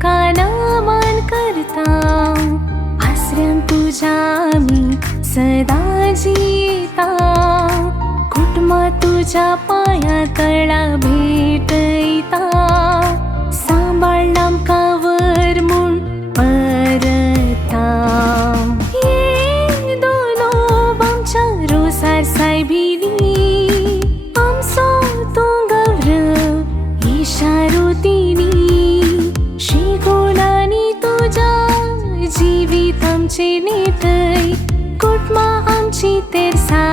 तुका Naaman करता, आसऱ्यान तुझ्या आम्ही सदा जिता. कुटुंबा तुझ्या पाया तळा भेटयता, सांभाळ आमका वर म्हूण परता. ये दोनोब आमच्या रोसार सायबिणी, आमचो तूं गौरव इशारुतीनी. श्रीगुणांनी तुझ्या जिवीत आमचे नेटय, कुटुंबा आमची तेरसा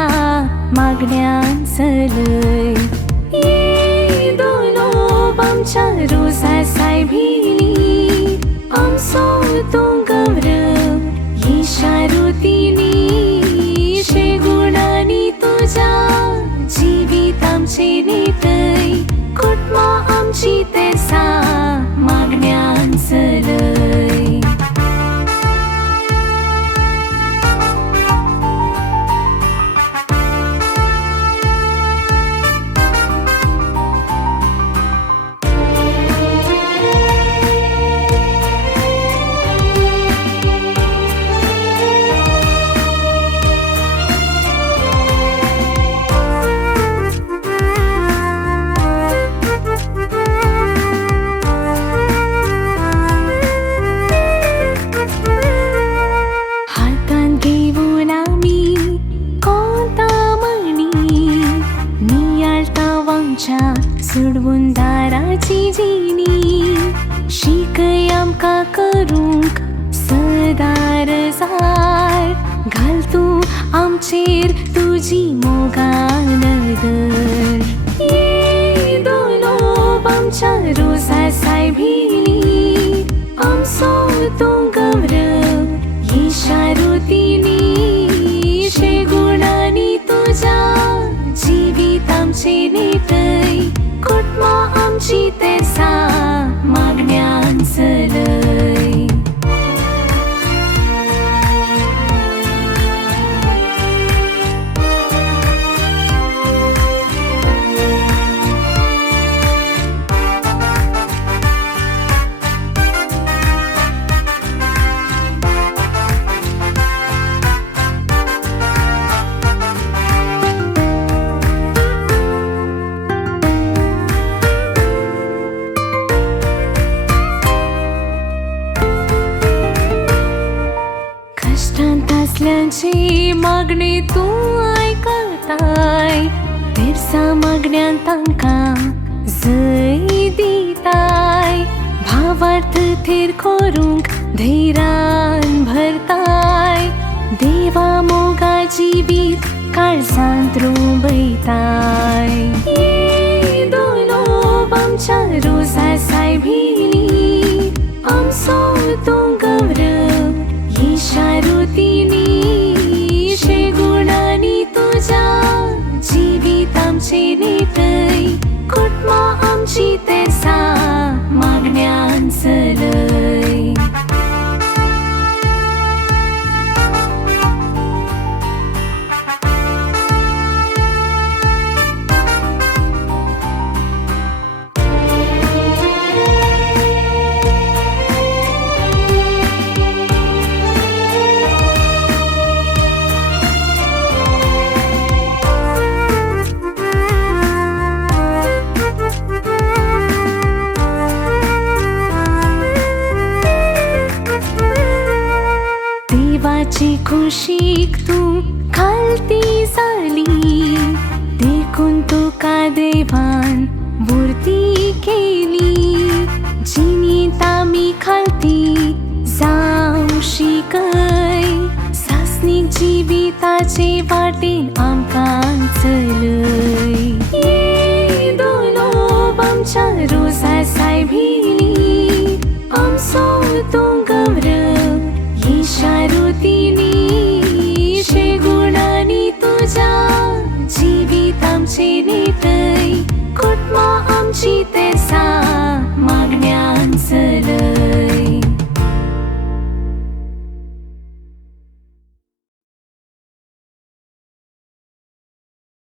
मागण्यान चलय. ये दोनोब आमच्या रोसार सायबिणी, आमचो तूं गौरव इशारुतीनी. श्रीगुणांनी तुझ्या जिवीत आमचे नेटय, कुटुंबा आमची तेरसा मागण्यान चलय. सोडवून दाराची जिणी, शिकय आमका करूंक सदार जाय. घाल तूं आमचेर तुजी मोगान नदर. ये दोनोब आमच्या रोसार सायबिणी, आमचो तूं गौरव इशारुतीनी. श्रीगुणांनी तुझ्या जिवीत आमचे नेटय, कुटुंबा आमची तेरसा मागण्यान चलय. असल्यांची मागणी तूं आयकताय, तेरसा मागण्यान तांकां जय दिताय. भावार्थ थेर करूंक धैर्यान भरताय, देवा मोगा जिवीत काळजांत रोंबयताय. ये दोनोब आमच्या रोसार सायबिणी, आमचो तूं गौरव इशारुतीनी. श्रीगुणांनी तुझ्या जिवीत आमचे नेटय, कुटुंबा आमची तेरसा मागण्यान चलय. देवाची खुशीक तूं खालती जाली, देखून तुका देवान मुर्ती केली. जिणींत आमी खालती जावं शिकय, सासणीक जिविताचे वाटेन आमकां चलय. ये दोनोब आमच्या रोसार सायबिणी, आमचो तूं गौरव इशारुतीनी. श्रीगुणांनी तुझ्या जिवीत आमचे नेटय, कुटुंबा